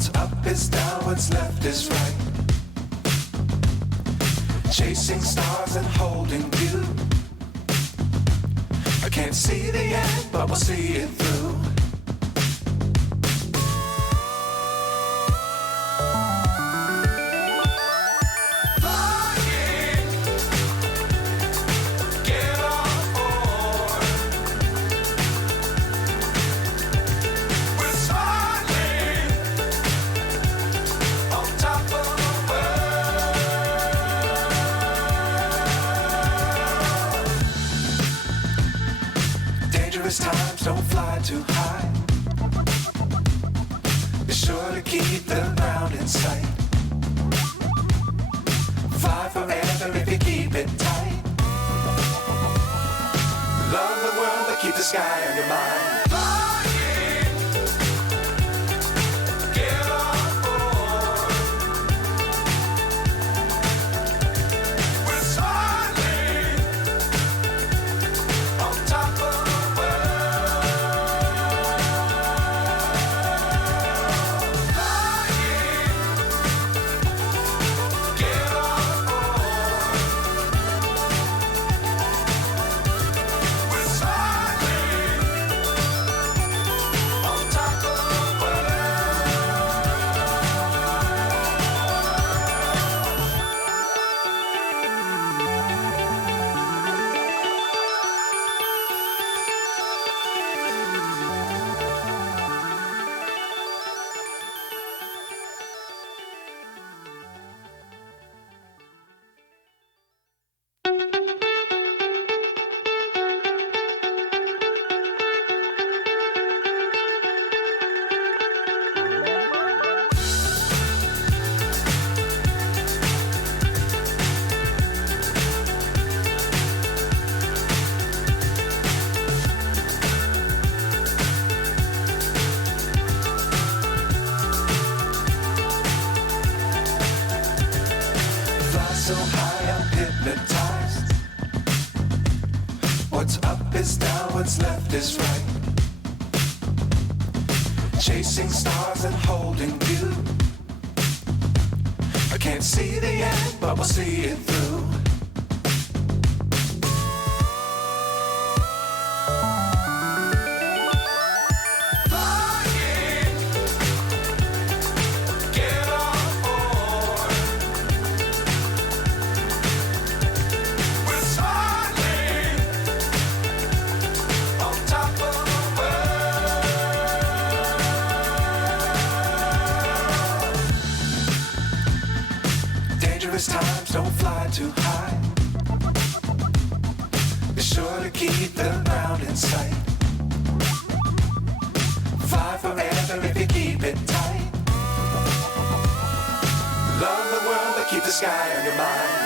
What's up is down, what's left is right. Chasing stars and holding you. I can't see the end, but we'll see it through. Times don't fly too high. Be sure to keep the ground in sight. Fly forever if you keep it tight. Love the world but keep the sky on your mind. So high I'm hypnotized. What's up is down, what's left is right. Chasing stars and holding you. I can't see the end, but we'll see it through. Times don't fly too high. Be sure to keep the ground in sight. Fly forever if you keep it tight. Love the world but keep the sky on your mind.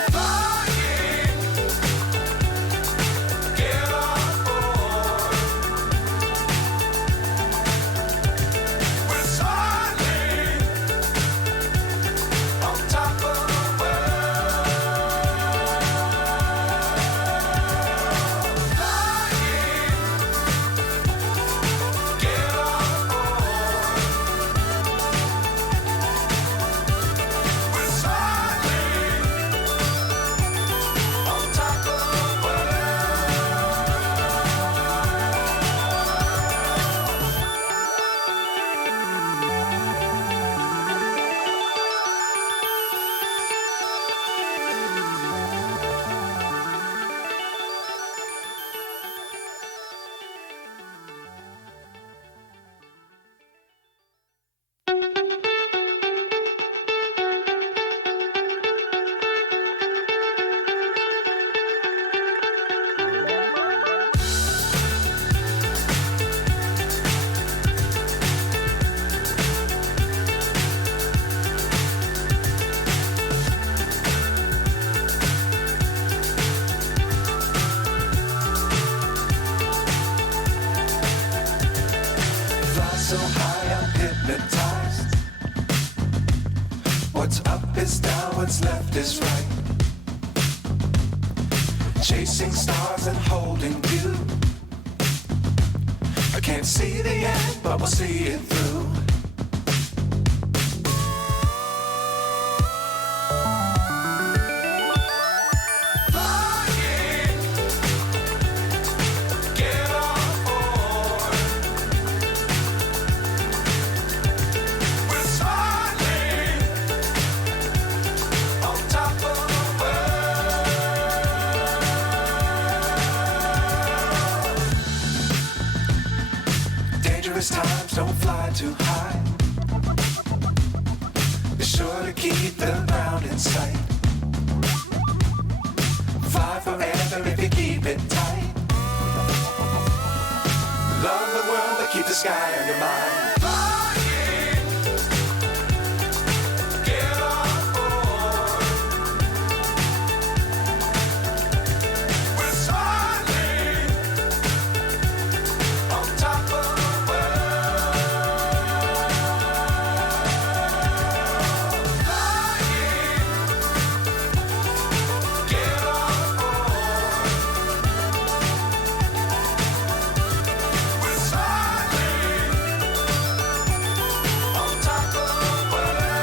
So high I'm hypnotized. What's up is down, what's left is right. Chasing stars and holding you. I can't see the end, but we'll see it through. fly too high. Be sure to keep the ground in sight. Fly forever if you keep it tight. Love the world, but keep the sky on your mind. Flying, get on board. We're soaring on top of the world. Flying, get on board. We're soaring on top of the world.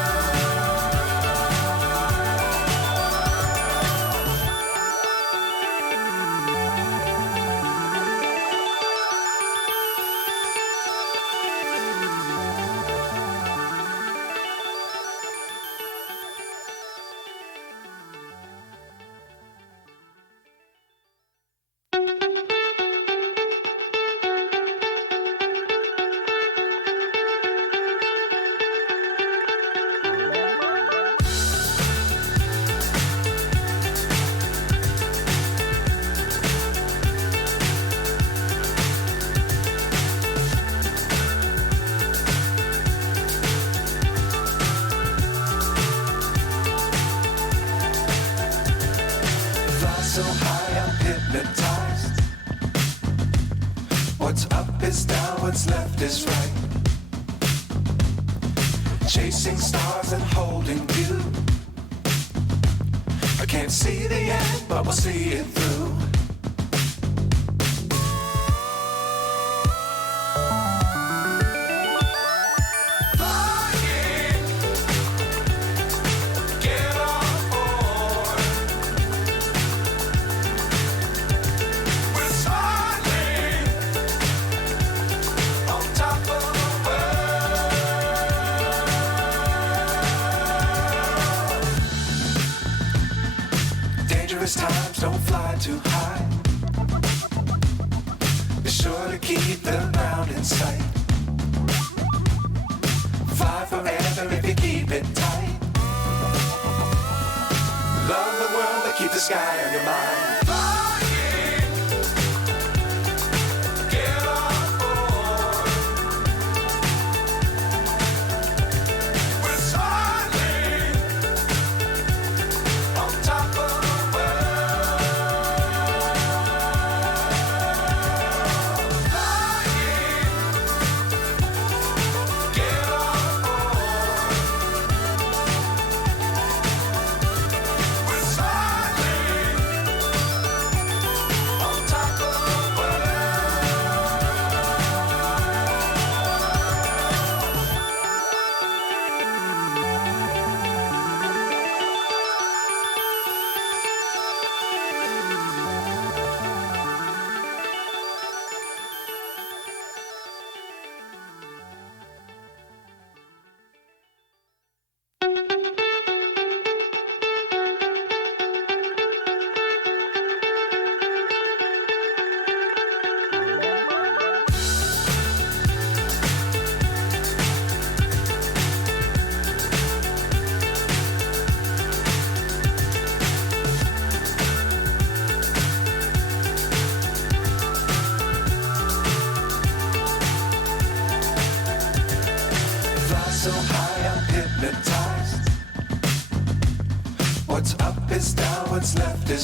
Fly so high, I'm hypnotized. What's up is down, what's left is right. Chasing stars and holding you. I can't see the end, but we'll see it through. Flying, get on board. We're soaring on top of the world. Dangerous times, don't fly too high. Be sure to keep the ground in sight. Fly forever if you keep it tight. Love the world, but keep the sky on your mind. Flying, get on board. We're soaring on top of the world. Flying, get on board. We're soaring on top of the world. Fly so high, I'm hypnotized. What's up is down, what's left is